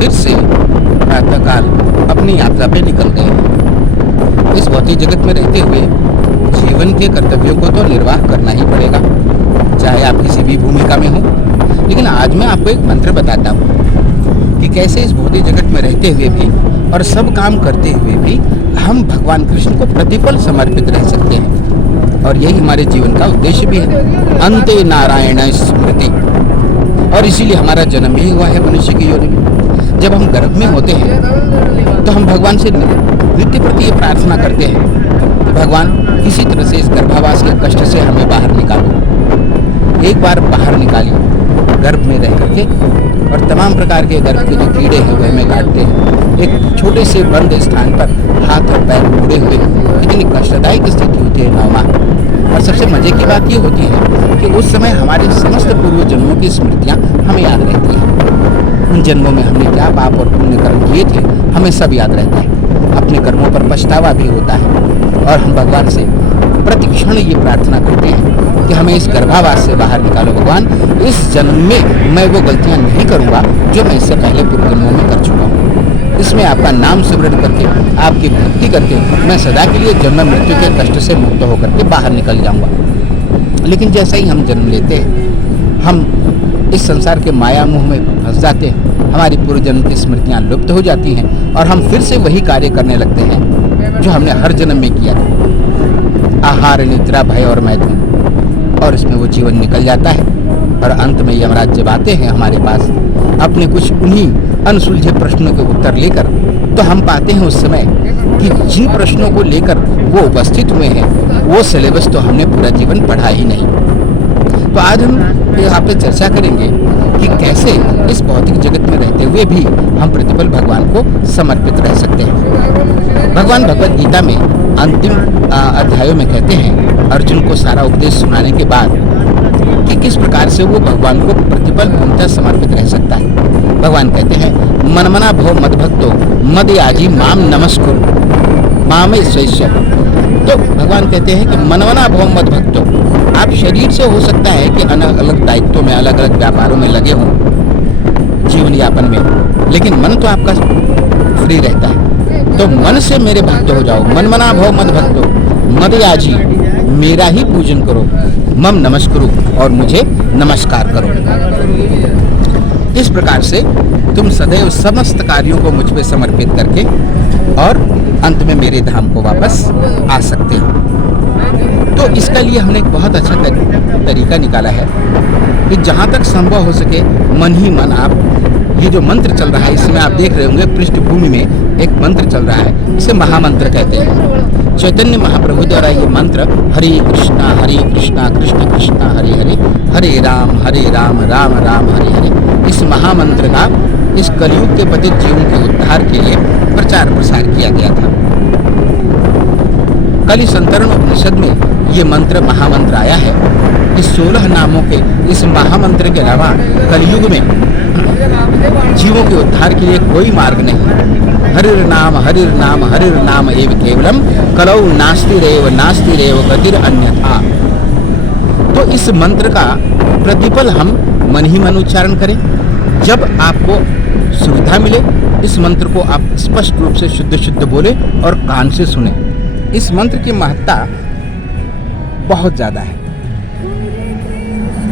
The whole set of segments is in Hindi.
फिर से प्रातःकाल अपनी यात्रा पे निकल गए। इस भौतिक जगत में रहते हुए जीवन के कर्तव्यों को तो निर्वाह करना ही पड़ेगा, चाहे आप किसी भी भूमिका में हो। लेकिन आज मैं आपको एक मंत्र बताता हूँ कि कैसे इस भौतिक जगत में रहते हुए भी और सब काम करते हुए भी हम भगवान कृष्ण को प्रतिपल समर्पित रह सकते हैं। और यही हमारे जीवन का उद्देश्य भी है, अंते नारायण स्मृति। और इसीलिए हमारा जन्म ही हुआ है मनुष्य की योनि में। जब हम गर्भ में होते हैं तो हम भगवान से नित्य प्रति ये प्रार्थना करते हैं कि भगवान किसी तरह से इस गर्भावास के कष्ट से हमें बाहर निकालो। एक बार बाहर निकालिए गर्भ में रह करके, और तमाम प्रकार के गर्भ के जो कीड़े हैं वो हमें काटते हैं। एक छोटे से बंद स्थान पर हाथ और पैर मुड़े हुए कितनी कष्टदायक स्थिति होती है 9 माह। और सबसे मजे की बात ये होती है कि उस समय हमारे समस्त पूर्व जन्मों की स्मृतियाँ हमें याद रहती हैं। उन जन्मों में हमने क्या पाप और पुण्य कर्म किए थे हमें सब याद रहता है। अपने कर्मों पर पछतावा भी होता है और हम भगवान से प्रतिक्षण ये प्रार्थना करते हैं कि हमें इस गर्भावास से बाहर निकालो। भगवान, इस जन्म में मैं वो गलतियां नहीं करूंगा जो मैं इससे पहले पूर्व जन्मों में कर चुका हूँ। इसमें आपका नाम स्मरण करके, आपकी भक्ति करके मैं सदा के लिए जन्म मृत्यु के कष्ट से मुक्त होकर के बाहर निकल जाऊंगा। लेकिन जैसे ही हम जन्म लेते हैं, हम इस संसार के माया मोह में फंस जाते हैं, हमारी पूर्व जन्म की स्मृतियाँ लुप्त हो जाती हैं और हम फिर से वही कार्य करने लगते हैं जो हमने हर जन्म में किया था। आहार, निद्रा, भय और मैथुन, और इसमें वो जीवन निकल जाता है। और अंत में यमराज जब आते हैं हमारे पास अपने कुछ उन्हीं अनसुलझे प्रश्नों के उत्तर लेकर, तो हम पाते हैं उस समय कि जिन प्रश्नों को लेकर वो उपस्थित हुए हैं वो सिलेबस तो हमने पूरा जीवन पढ़ा ही नहीं। तो आज हम यहाँ पे चर्चा करेंगे कि कैसे इस भौतिक जगत में रहते हुए भी हम प्रतिपल भगवान को समर्पित रह सकते हैं। भगवान भगवद गीता में अंतिम अध्यायों में कहते हैं अर्जुन को सारा उपदेश सुनाने के बाद कि किस प्रकार से वो भगवान को प्रतिपल पूर्णतः समर्पित रह सकता है। भगवान कहते हैं मनमना भव मद्भक्तो मदयाजी माम नमस्कुरु मामे स्वैश्य। तो भगवान कहते हैं कि मनमना भव मद्भक्तो, आप शरीर से हो सकता है कि अलग अलग दायित्वों में, अलग अलग व्यापारों में लगे हों जीवन यापन में, लेकिन मन तो आपका फ्री रहता है। तो मन से मेरे भक्त हो जाओ, मनमना भव मद भक्तो मदयाजी, मेरा ही पूजन करो, मम नमस्कुरु, और मुझे नमस्कार करो। इस प्रकार से तुम सदैव समस्त कार्यों को मुझ पे समर्पित करके और अंत में मेरे धाम को वापस आ सकते हो। तो इसका लिए हमने एक बहुत अच्छा तरीका निकाला है कि जहाँ तक संभव हो सके मन ही मन आप, ये जो मंत्र चल रहा है इसमें आप देख रहे होंगे पृष्ठभूमि में एक मंत्र चल रहा है, इसे महामंत्र कहते हैं। चैतन्य महाप्रभु द्वारा ये मंत्र हरे कृष्णा कृष्ण कृष्ण हरे हरे, हरे राम राम राम हरे हरे, इस महामंत्र का इस कलयुग के पतित जीवन के उद्धार के लिए प्रचार प्रसार किया गया था। कलि संतरण उपनिषद में ये मंत्र महामंत्र आया है। इस 16 नामों के इस महामंत्र के अलावा कलयुग में जीवों के उद्धार के लिए कोई मार्ग नहीं। हरिर नाम एव केवलम कलौ नास्ति रेव गतिर अन्यथा। तो इस मंत्र का प्रतिपल हम मन ही मन उच्चारण करें। जब आपको सुविधा मिले इस मंत्र को आप स्पष्ट रूप से शुद्ध बोले और कान से सुने। इस मंत्र की महत्ता बहुत ज़्यादा है।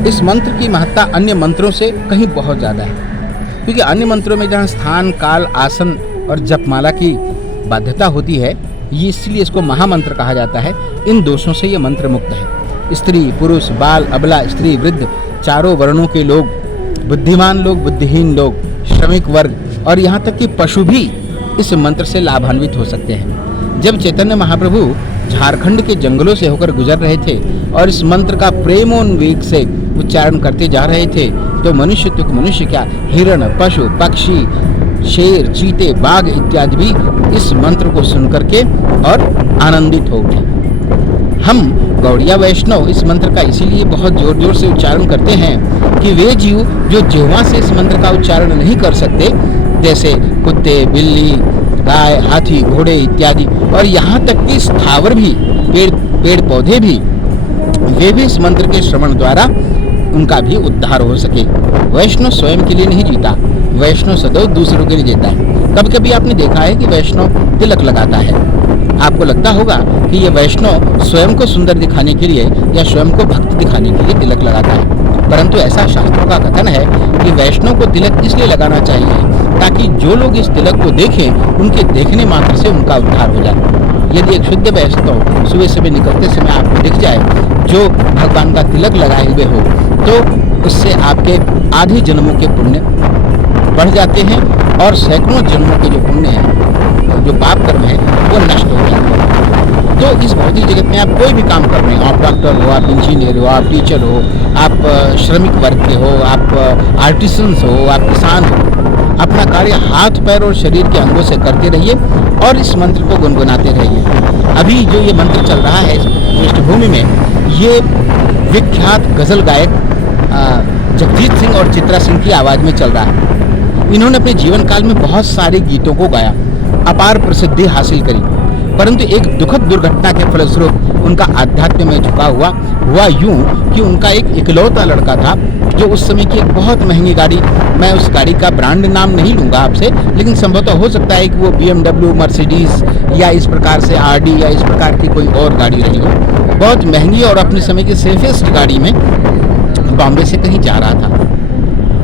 इस मंत्र की महत्ता अन्य मंत्रों से कहीं बहुत ज़्यादा है, क्योंकि अन्य मंत्रों में जहाँ स्थान, काल, आसन और जपमाला की बाध्यता होती है, ये इसलिए इसको महामंत्र कहा जाता है। इन दोषों से ये मंत्र मुक्त है। स्त्री, पुरुष, बाल, अबला, स्त्री, वृद्ध, चारों वर्णों के लोग, बुद्धिमान लोग, बुद्धिहीन लोग, श्रमिक वर्ग और यहाँ तक कि पशु भी इस मंत्र से लाभान्वित हो सकते हैं। जब चैतन्य महाप्रभु झारखंड के जंगलों से होकर गुजर रहे थे और इस मंत्र का प्रेमोन्वेग से उच्चारण करते जा रहे थे, तो मनुष्य तो मनुष्य क्या, हिरण, पशु, पक्षी, शेर, चीते, बाघ इत्यादि भी इस मंत्र को सुन करके और आनंदित हो उठे। हम गौड़िया वैष्णव इस मंत्र का इसीलिए बहुत जोर जोर से उच्चारण करते हैं कि वे जीव जो जिह्वा से इस मंत्र का उच्चारण नहीं कर सकते, जैसे कुत्ते, बिल्ली, गाय, हाथी, घोड़े इत्यादि, और यहाँ तक कि स्थावर भी, पेड़ पौधे भी, वे भी इस मंत्र के श्रवण द्वारा उनका भी उद्धार हो सके। वैष्णव स्वयं के लिए नहीं जीता, वैष्णव सदैव दूसरों के लिए जीता है। कभी कभी आपने देखा है कि वैष्णव तिलक लगाता है। आपको लगता होगा कि ये वैष्णव स्वयं को सुंदर दिखाने के लिए या स्वयं को भक्त दिखाने के लिए तिलक लगाता है, परंतु ऐसा शास्त्रों का कथन है कि वैष्णव को तिलक इसलिए लगाना चाहिए ताकि जो लोग इस तिलक को देखें, उनके देखने मात्र से उनका उद्धार हो जाए। यदि एक शुद्ध वैष्णव सुबह सुबह निकलते समय आपको दिख जाए जो भगवान का तिलक लगाए हुए हो, तो उससे आपके आधे जन्मों के पुण्य बढ़ जाते हैं और सैकड़ों जन्मों के जो पुण्य है, जो पाप कर्म है, वो नष्ट हो जाते हैं। तो इस भौतिक जगत में आप कोई भी काम कर रहे हो, आप डॉक्टर हो, आप इंजीनियर हो, आप टीचर हो, आप श्रमिक वर्ग के हो, आप आर्टिसंस हो, आप किसान हो, अपना कार्य हाथ पैर और शरीर के अंगों से करते रहिए और इस मंत्र को गुनगुनाते रहिए। अभी जो ये मंत्र चल रहा है पृष्ठभूमि में, ये विख्यात गजल गायक जगजीत सिंह और चित्रा सिंह की आवाज़ में चल रहा है। इन्होंने अपने जीवन काल में बहुत सारे गीतों को गाया, अपार प्रसिद्धि हासिल करी, परंतु एक दुखद दुर्घटना के फलस्वरूप उनका आध्यात्म में झुकाव हुआ यूं कि उनका एक इकलौता लड़का था जो उस समय की एक बहुत महंगी गाड़ी, मैं उस गाड़ी का ब्रांड नाम नहीं लूँगा आपसे, लेकिन संभवतः हो सकता है कि वो BMW, मर्सिडीज़ या इस प्रकार से RD या इस प्रकार की कोई और गाड़ी रही हो, बहुत महंगी और अपने समय की सेफेस्ट गाड़ी में बॉम्बे से कहीं जा रहा था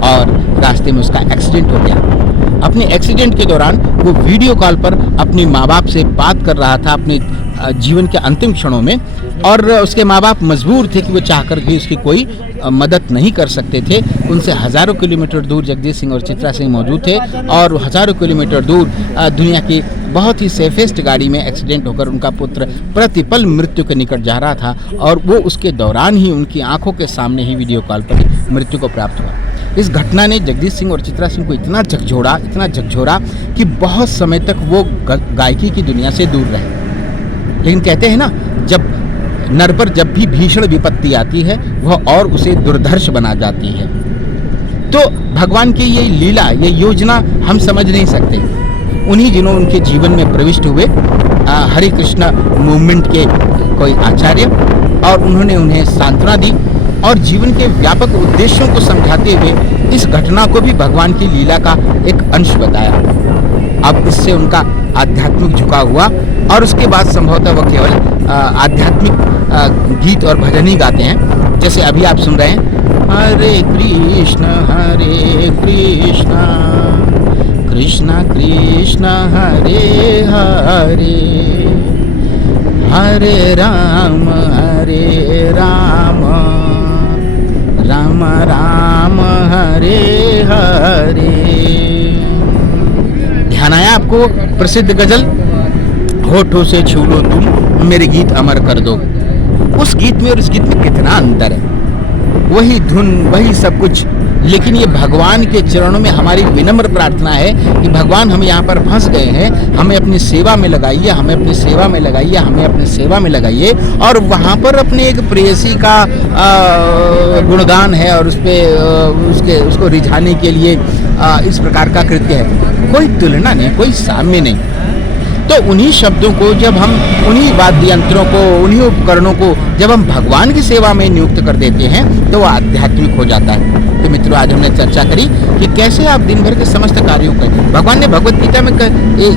और रास्ते में उसका एक्सीडेंट हो गया। अपने एक्सीडेंट के दौरान वो वीडियो कॉल पर अपने माँ बाप से बात कर रहा था अपने जीवन के अंतिम क्षणों में, और उसके माँ बाप मजबूर थे कि वो चाहकर भी उसकी कोई मदद नहीं कर सकते थे। उनसे हज़ारों किलोमीटर दूर जगजीत सिंह और चित्रा सिंह मौजूद थे और हज़ारों किलोमीटर दूर दुनिया की बहुत ही सेफेस्ट गाड़ी में एक्सीडेंट होकर उनका पुत्र प्रतिपल मृत्यु के निकट जा रहा था और वो उसके दौरान ही उनकी आंखों के सामने ही वीडियो कॉल पर मृत्यु को प्राप्त हुआ। इस घटना ने जगजीत सिंह और चित्रा सिंह को इतना झकझोरा कि बहुत समय तक वो गायकी की दुनिया से दूर रहे। लेकिन कहते हैं ना, जब नर पर जब भी भीषण विपत्ति आती है वह और उसे दुर्धर्ष बना जाती है। तो भगवान की ये लीला, ये योजना हम समझ नहीं सकते। उन्हीं दिनों उनके जीवन में प्रविष्ट हुए हरे कृष्ण मूवमेंट के कोई आचार्य, और उन्होंने उन्हें सांत्वना दी और जीवन के व्यापक उद्देश्यों को समझाते हुए इस घटना को भी भगवान की लीला का एक अंश बताया। अब इससे उनका आध्यात्मिक झुकाव हुआ और उसके बाद संभवतः वह केवल आध्यात्मिक गीत और भजन ही गाते हैं। जैसे अभी आप सुन रहे हैं, हरे कृष्ण कृष्ण कृष्ण हरे हरे, हरे राम राम राम हरे हरे। ध्यान आया आपको प्रसिद्ध गजल, होठों से छू लो तुम मेरे गीत अमर कर दो। उस गीत में और इस गीत में कितना अंतर है, वही धुन वही सब कुछ, लेकिन ये भगवान के चरणों में हमारी विनम्र प्रार्थना है कि भगवान हम यहाँ पर फंस गए हैं, हमें अपनी सेवा में लगाइए, हमें अपनी सेवा में लगाइए, हमें अपनी सेवा में लगाइए। और वहाँ पर अपने एक प्रेयसी का गुणगान है और उसको रिझाने के लिए इस प्रकार का कृत्य है, कोई तुलना नहीं, कोई साम्य नहीं। तो उन्हीं शब्दों को जब हम, उन्हीं वाद्य यंत्रों को, उन्हीं उपकरणों को जब हम भगवान की सेवा में नियुक्त कर देते हैं तो वो आध्यात्मिक हो जाता है। तो मित्रों, आज हमने चर्चा करी कि कैसे आप दिन भर के समस्त कार्यों को, भगवान ने भगवत गीता में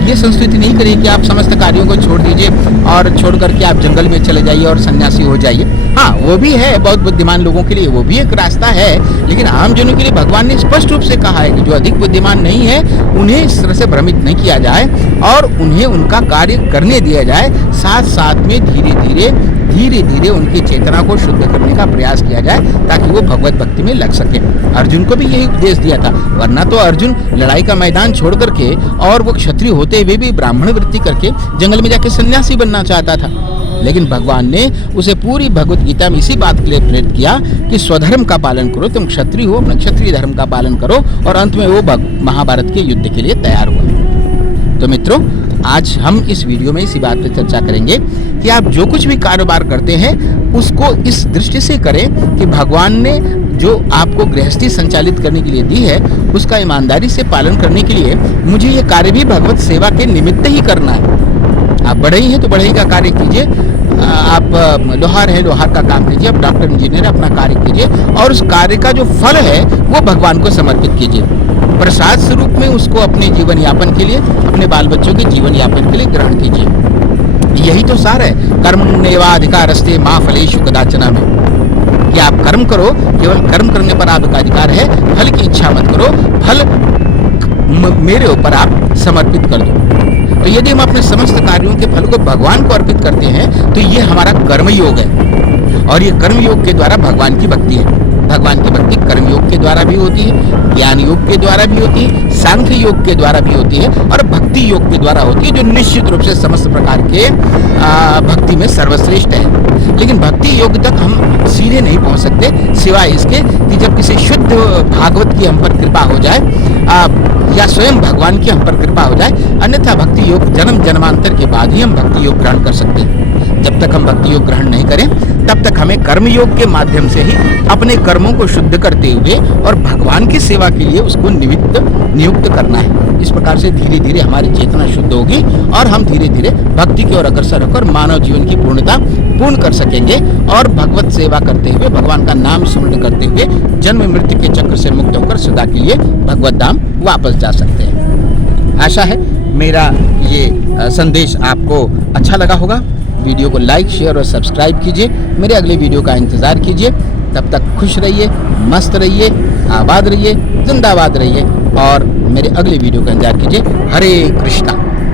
ये संस्तुति नहीं करी कि आप समस्त कार्यों को छोड़ दीजिए और छोड़ करके आप जंगल में चले जाइए और सन्यासी हो जाइए। हाँ, वो भी है, बहुत बुद्धिमान लोगों के लिए वो भी एक रास्ता है, लेकिन आम जनों के लिए भगवान ने स्पष्ट रूप से कहा है कि जो अधिक बुद्धिमान नहीं है उन्हें इस तरह से भ्रमित नहीं किया जाए और उन्हें उनका कार्य करने दिया जाए। साथ साथ में धीरे धीरे उनकी चेतना को शुद्ध करने का प्रयास किया जाए ताकि वो भगवत भक्ति में लग सके। अर्जुन को भी यही उपदेश दिया था, वरना तो अर्जुन लड़ाई का मैदान छोड़ करके और वो क्षत्रिय होते हुए भी ब्राह्मण वृत्ति करके जंगल में जाके सन्यासी बनना चाहता था। लेकिन भगवान ने उसे पूरी भगवत गीता में इसी बात के लिए प्रेरित किया कि स्वधर्म का पालन करो, तुम क्षत्रिय हो, अपने क्षत्रिय धर्म का पालन करो, और अंत में वो महाभारत के युद्ध के लिए तैयार हुआ। तो मित्रों, आज हम इस वीडियो में इसी बात पर चर्चा करेंगे कि आप जो कुछ भी कारोबार करते हैं उसको इस दृष्टि से करें कि भगवान ने जो आपको गृहस्थी संचालित करने के लिए दी है उसका ईमानदारी से पालन करने के लिए मुझे ये कार्य भी भगवत सेवा के निमित्त ही करना है। आप बढ़ई हैं तो बढ़ई का कार्य कीजिए, आप लोहार है, लोहार का काम कीजिए, आप डॉक्टर इंजीनियर है, अपना कार्य कीजिए और उस कार्य का जो फल है वो भगवान को समर्पित कीजिए। प्रसाद स्वरूप में उसको अपने जीवन यापन के लिए, अपने बाल बच्चों के जीवन यापन के लिए ग्रहण कीजिए। यही तो सार है कर्मण्येवाधिकारस्ते मा फलेषु कदाचन में, कि आप कर्म करो, केवल कर्म करने पर आपका अधिकार है, फल की इच्छा मत करो, फल मेरे ऊपर आप समर्पित कर दो। तो यदि हम अपने समस्त कार्यों के फल को भगवान को अर्पित करते हैं तो ये हमारा कर्म योग है और ये कर्म योग के द्वारा भगवान की भक्ति है। भगवान की भक्ति कर्म योग के द्वारा भी होती है, ज्ञान योग के द्वारा भी होती है, सांख्य योग के द्वारा भी होती है और भक्ति योग के द्वारा होती है, जो निश्चित रूप से समस्त प्रकार के भक्ति में सर्वश्रेष्ठ है। लेकिन भक्ति योग तक हम सीधे नहीं पहुंच सकते सिवाय इसके कि जब किसी शुद्ध भागवत की हम पर कृपा हो जाए या स्वयं भगवान की हम पर कृपा हो जाए, अन्यथा भक्ति योग जन्म जन्मांतर के बाद ही हम भक्ति योग ग्रहण कर सकते हैं। जब तक हम भक्ति योग ग्रहण नहीं करें तब तक हमें कर्म योग के माध्यम से ही अपने कर्मों को शुद्ध करते हुए और भगवान की सेवा के लिए उसको नियुक्त करना है। इस प्रकार से धीरे धीरे हमारी चेतना शुद्ध होगी और हम धीरे धीरे भक्ति की ओर अग्रसर होकर मानव जीवन की पूर्णता पूर्ण कर सकेंगे और भगवत सेवा करते हुए, भगवान का नाम स्मरण करते हुए जन्म मृत्यु के चक्र से मुक्त होकर सदा के लिए भगवत धाम वापस जा सकते हैं। आशा है मेरा ये संदेश आपको अच्छा लगा होगा। वीडियो को लाइक, शेयर और सब्सक्राइब कीजिए। मेरे अगले वीडियो का इंतज़ार कीजिए। तब तक खुश रहिए, मस्त रहिए, आबाद रहिए, जिंदाबाद रहिए और मेरे अगले वीडियो का इंतजार कीजिए। हरे कृष्णा।